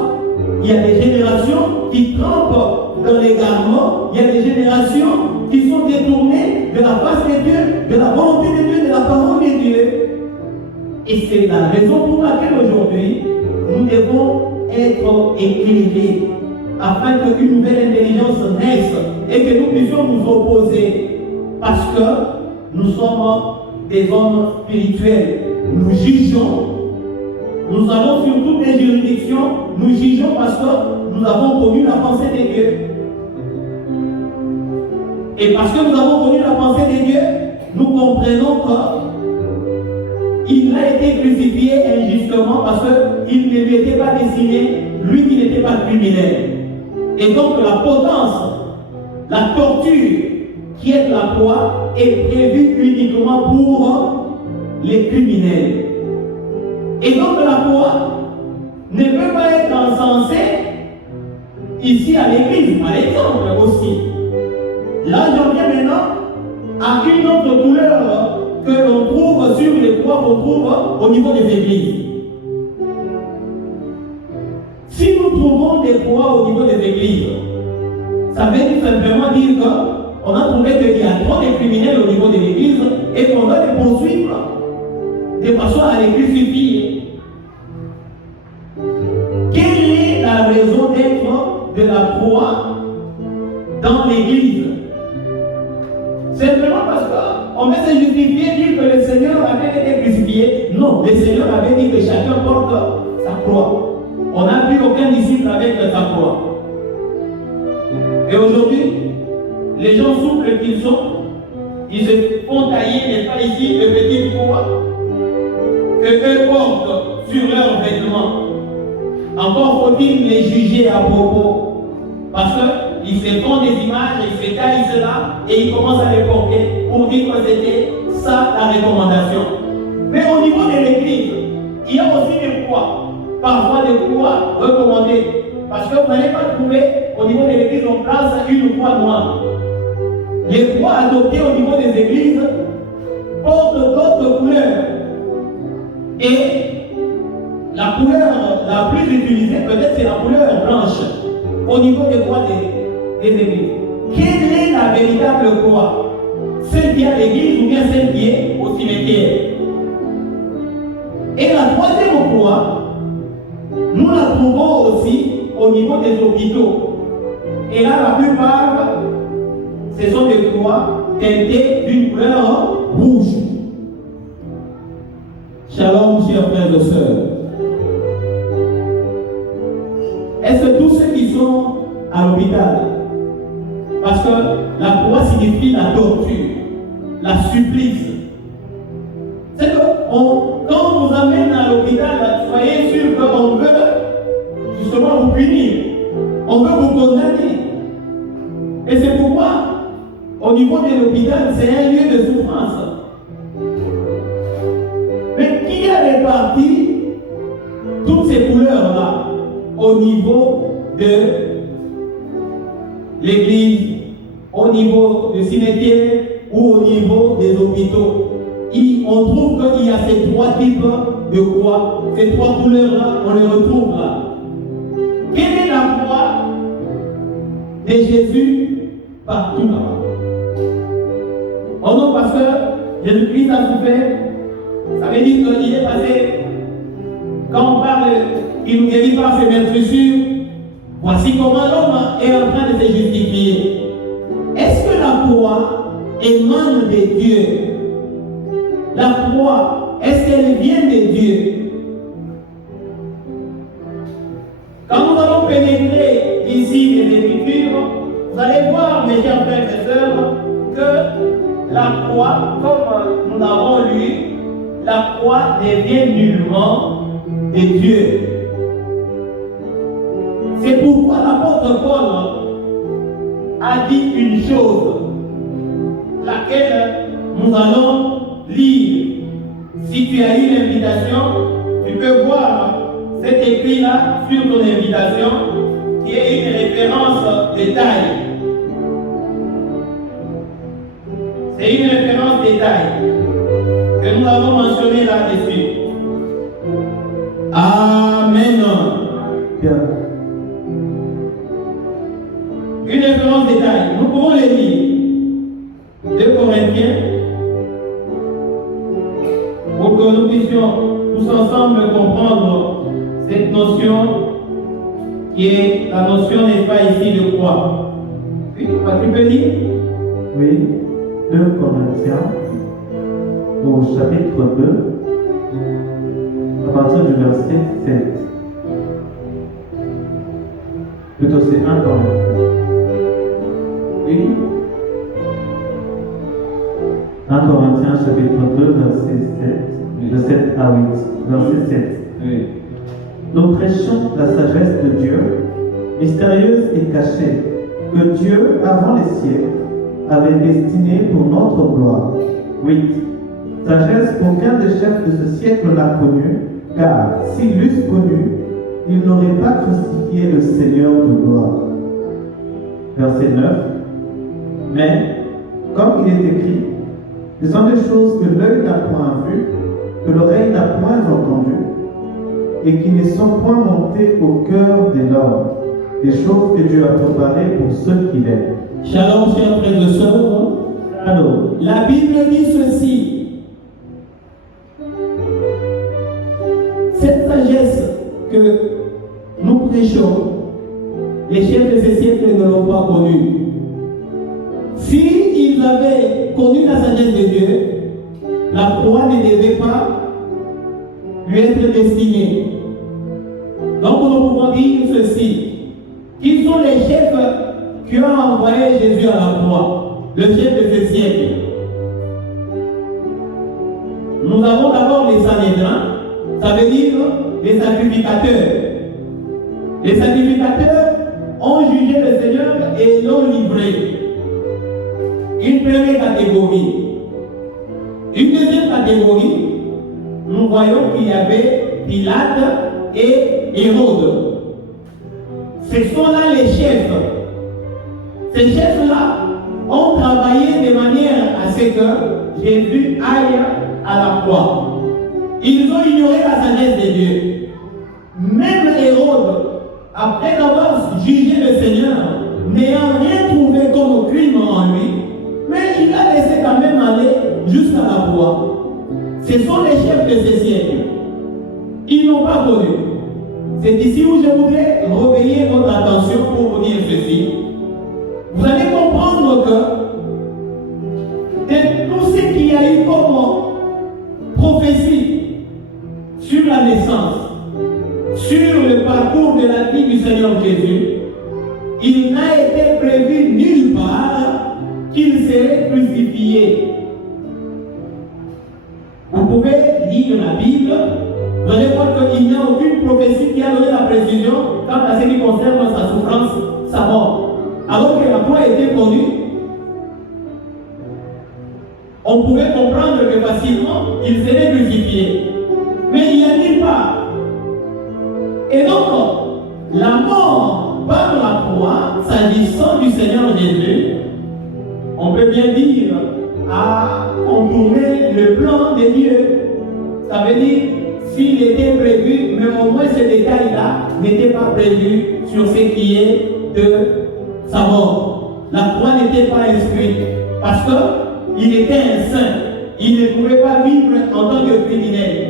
il y a des générations qui trempent dans l'égarement, il y a des générations qui sont détournées de la face de Dieu, de la volonté de Dieu, de la parole de Dieu. Et c'est la raison pour laquelle aujourd'hui, nous devons être équilibrés, afin qu'une nouvelle intelligence naisse et que nous puissions nous opposer. Parce que nous sommes des hommes spirituels. Nous jugeons. Nous allons sur toutes les juridictions, nous jugeons parce que nous avons connu la pensée de Dieu. Et parce que nous avons connu la pensée de Dieu, nous comprenons qu'il a été crucifié injustement parce qu'il ne lui était pas destiné, lui qui n'était pas criminel. Et donc la potence, la torture qui est la croix est prévue uniquement pour les criminels. Et donc la croix ne peut pas être encensée ici à l'église, par exemple aussi. Là, j'en viens maintenant à une autre couleur que l'on trouve sur les croix qu'on trouve au niveau des églises. Si nous trouvons des croix au niveau des églises, ça veut tout simplement dire qu'on a trouvé qu'il y a trop de criminels au niveau de l'église et qu'on doit les poursuivre de façon à les crucifier. Quelle est la raison d'être de la croix dans l'église? Simplement parce qu'on veut se justifier, dire que le Seigneur avait été crucifié. Non, le Seigneur avait dit que chacun porte sa croix. On n'a plus aucun disciple avec sa croix. Et aujourd'hui, les gens souples qu'ils sont, ils se font tailler, n'est-ce pas ici, de petites croix que eux portent sur leurs vêtements. Encore faut-il les juger à propos. Parce qu'ils se font des images, ils se taillent cela et ils commencent à les porter pour dire que c'était ça la recommandation. Mais au niveau de l'église, il y a aussi des croix. Parfois des croix recommandées. Parce que vous n'allez pas trouver au niveau de l'église en place une croix noire. Les croix adoptées au niveau des églises portent d'autres couleurs. Et la couleur la plus utilisée, peut-être, c'est la couleur blanche au niveau des croix des églises. Quelle est la véritable croix? Celle qui est à l'église ou bien celle qui est au cimetière? Et la troisième croix, nous la trouvons aussi au niveau des hôpitaux. Et là, la plupart, ce sont des croix teintées d'une couleur rouge. Shalom, chers frères et sœurs. Est-ce que tous ceux qui sont à l'hôpital, parce que la croix signifie la torture, la supplice, c'est que quand on vous amène à l'hôpital, soyez sûr qu'on veut justement vous punir, on veut vous condamner. Et c'est pourquoi, au niveau de l'hôpital, c'est un lieu de souffrance. Mais qui a réparti toutes ces couleurs-là au niveau de l'église, au niveau du cimetière ou au niveau des hôpitaux? On trouve qu'il y a ces trois types de croix, ces trois couleurs-là, on les retrouve là. Quelle est la croix de Jésus partout là-bas? Oh non, parce que Jésus-Christ a souffert, ça veut dire qu'il est passé, quand on parle, il nous guérit par ses meurtrissures, voici comment l'homme est en train de se justifier. Est-ce que la croix émane de Dieu? La croix, est-ce qu'elle vient de Dieu? Quand nous allons pénétrer ici les Écritures, vous allez voir, mes chers frères et sœurs, que la croix, comme nous l'avons lu, la croix ne vient nullement de Dieu. C'est pourquoi l'apôtre Paul a dit une chose, laquelle nous allons lire. Si tu as eu l'invitation, tu peux voir cet écrit-là sur ton invitation, qui est une référence détail. C'est une référence détail que nous avons mentionné là-dessus. Amen. Une référence détail. Nous pouvons les lire. 2 Corinthiens. Pour que nous puissions tous ensemble comprendre cette notion qui est la notion, n'est-ce pas, ici de croix. Oui, tu peux lire? Oui, 2 Corinthiens, au chapitre 2, à partir du verset 7. Plutôt c'est 1 Corinthiens. Oui. 1 Corinthiens chapitre 2, verset 7, de 7 à 8, verset 7. Oui. Nous prêchons la sagesse de Dieu, mystérieuse et cachée, que Dieu, avant les siècles, avait destinée pour notre gloire. 8. Sagesse qu'aucun des chefs de ce siècle n'a connue, car s'ils l'eussent connue, ils n'auraient pas crucifié le Seigneur de gloire. Verset 9. Mais, comme il est écrit, ce sont des choses que l'œil n'a point vues, que l'oreille n'a point entendues, et qui ne sont point montées au cœur de l'homme, des choses que Dieu a préparées pour ceux qui l'aiment. Shalom, chers frères et sœurs. Alors, La Bible dit ceci. Cette sagesse que nous prêchons, les chefs de ce siècle ne l'ont pas connue. S'ils avaient connu la sagesse de Dieu, la croix ne devait pas lui être destinée. Donc nous pouvons dire ceci. Qui sont les chefs qui ont envoyé Jésus à la croix, le chef de ce siècle? Nous avons d'abord les Sanhédrins, ça veut dire les sacrificateurs. Les sacrificateurs ont jugé le Seigneur et l'ont livré. Une première catégorie. Une deuxième catégorie, nous voyons qu'il y avait Pilate et Hérode. Ce sont là les chefs. Ces chefs-là ont travaillé de manière à ce que Jésus aille à la croix. Ils ont ignoré la sagesse de Dieu. Même Hérode, après avoir jugé le Seigneur, n'ayant rien trouvé comme crime en lui, mais il a laissé quand même aller jusqu'à la croix. Ce sont les chefs de ce siècle. Ils n'ont pas connu. C'est ici où je voudrais réveiller votre attention pour vous dire ceci. Vous allez comprendre que de tout ce qu'il y a eu comme prophétie sur la naissance, sur le parcours de la vie du Seigneur Jésus, il n'a été prévu nulle part qu'il serait crucifié. Vous pouvez lire la Bible, vous allez voir qu'il n'y a aucune prophétie qui a donné la précision quant à ce qui concerne sa souffrance, sa mort. Alors que la croix était connue, on pouvait comprendre que facilement il serait crucifié. Mais il n'y a nulle part. Et donc, la mort par la croix, s'agissant du Seigneur Jésus, on peut bien dire, a contourné le plan de Dieu. Ça veut dire, s'il était prévu, mais au moins ce détail-là n'était pas prévu sur ce qui est de sa mort. La croix n'était pas inscrite parce qu'il était un saint. Il ne pouvait pas vivre en tant que criminel.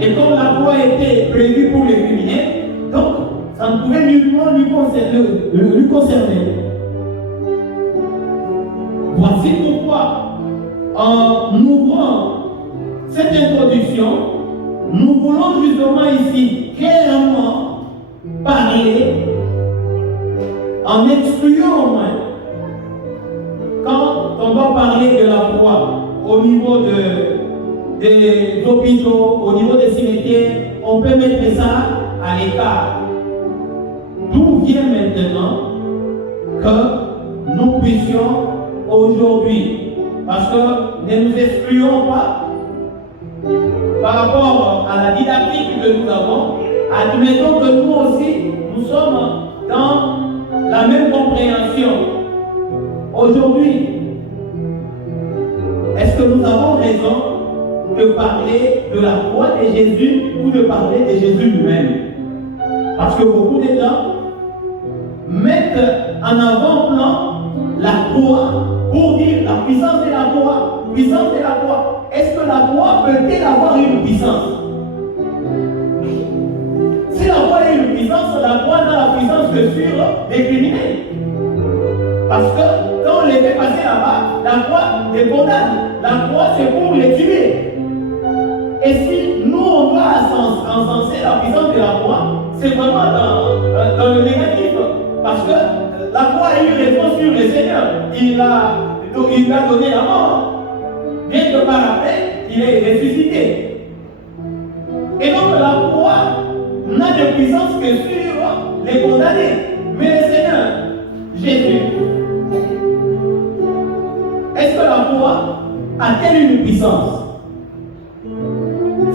Et comme la croix était prévue pour les criminels, donc ça ne pouvait nullement lui concerner. Voici pourquoi, en ouvrant cette introduction, nous voulons justement ici clairement parler, en excluant au moins, quand on va parler de la croix au niveau des hôpitaux, au niveau des cimetières, on peut mettre ça à l'écart. D'où vient maintenant que nous puissions aujourd'hui, parce que ne nous excluons pas par rapport à la didactique que nous avons, admettons que nous aussi, nous sommes dans la même compréhension. Aujourd'hui, est-ce que nous avons raison de parler de la croix de Jésus ou de parler de Jésus lui-même? Parce que beaucoup de gens mettent en avant-plan la croix pour dire la puissance de la croix, puissance de la croix. Est-ce que la croix peut-elle avoir une puissance? Si la croix a une puissance, la croix n'a la puissance que sur les criminels. Parce que quand on les fait passer là-bas, la croix les condamne. La croix c'est pour les tuer. Et si nous on doit encenser la puissance de la croix, c'est vraiment dans le négatif. Parce que la croix a eu raison sur le Seigneur. Il lui a donné la mort. Bien que par après, il est ressuscité. Et donc la croix n'a de puissance que sur les condamnés. Mais le Seigneur, Jésus, est-ce que la croix a-t-elle une puissance?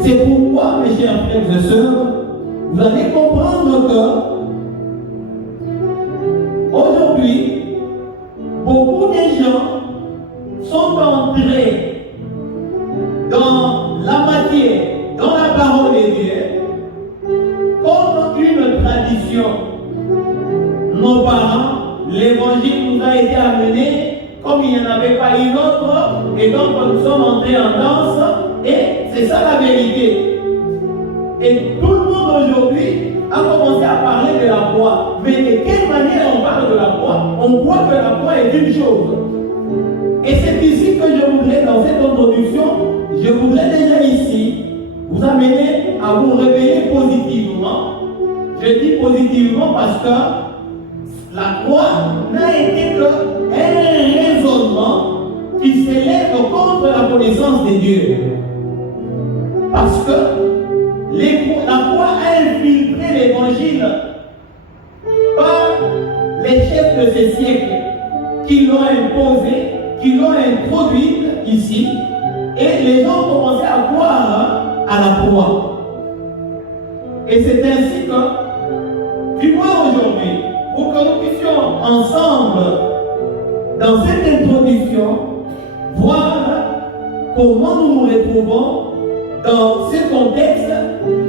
C'est pourquoi, mes chers frères et sœurs, vous allez comprendre que aujourd'hui, beaucoup de gens gens sont entrés dans la matière, dans la parole de Dieu, comme une tradition. Nos parents, l'évangile nous a été amené comme il n'y en avait pas une autre, et donc nous sommes entrés en danse, et c'est ça la vérité. Et tout le monde aujourd'hui a commencé à parler de la foi. Mais de quelle manière on parle de la foi? On croit que la foi est une chose. Et c'est ici que je voudrais, dans cette introduction, je voudrais déjà ici vous amener à vous réveiller positivement. Je dis positivement parce que la foi n'a été qu'un raisonnement qui s'élève contre la connaissance de Dieu. Parce que la foi a infiltré l'évangile par les chefs de ces siècles qui l'ont imposé, qui l'ont introduite ici, et les gens ont commencé à croire à la foi. Et c'est ainsi que, du moins aujourd'hui, pour que nous puissions ensemble, dans cette introduction, voir comment nous nous retrouvons dans ce contexte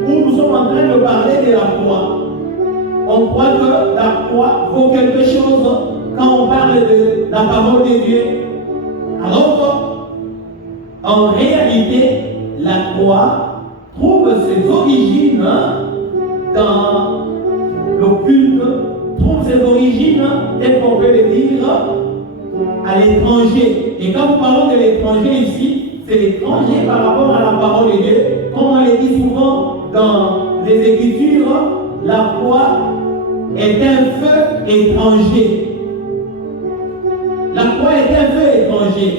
où nous sommes en train de parler de la foi. On croit que la foi vaut quelque chose quand on parle de la parole de Dieu. Alors qu'en réalité, la foi trouve ses origines dans l'occulte, trouve ses origines, tel qu'on peut le dire, à l'étranger. Et quand nous parlons de l'étranger ici, c'est l'étranger par rapport à la parole de Dieu. Comme on le dit souvent dans les Écritures, la foi est un feu étranger. La foi est un feu étranger.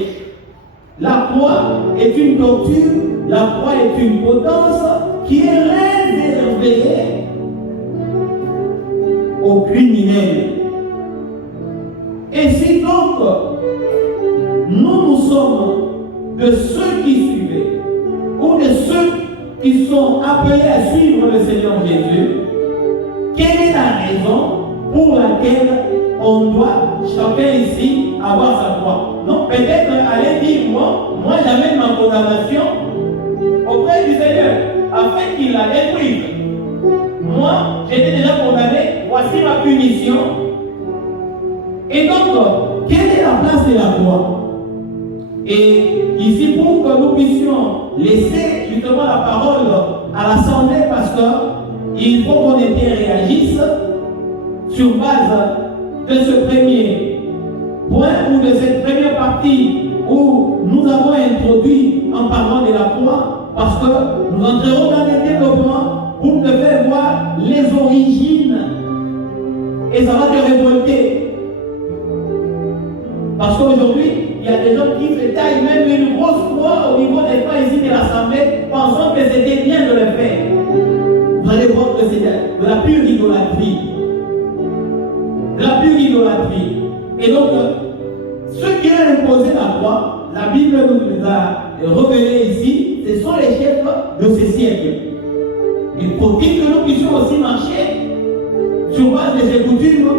La foi est une torture, la foi est une potence qui est réservée aux criminels. Et si donc nous sommes de ceux qui suivaient ou de ceux qui sont appelés à suivre le Seigneur Jésus, quelle est la raison pour laquelle on doit chacun ici avoir sa foi? Non, peut-être aller dire moi j'amène ma condamnation auprès du Seigneur afin qu'il la détruise. Moi, j'étais déjà condamné, voici ma punition. Et donc, quelle est la place de la foi? Et ici, pour que nous puissions laisser justement la parole à l'Assemblée, parce qu'il faut qu'on réagisse sur base de ce premier point ou de cette première partie où nous avons introduit en parlant de la foi, parce que nous entrerons dans le développement pour te faire voir les origines et ça va te révolter. Parce qu'aujourd'hui, il y a des gens qui se taillent même une grosse croix au niveau des pas ici de l'Assemblée, pensant que c'était bien de le faire. Vous allez voir que c'est de la pure idolâtrie. De la pure idolâtrie. Et donc, ceux qui ont imposé la foi, la Bible nous les a révélés ici, ce sont les chefs de ces siècles. Il faut-il que nous puissions aussi marcher sur base de ces coutumes?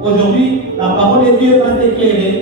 Aujourd'hui, la parole de Dieu va t'éclairer.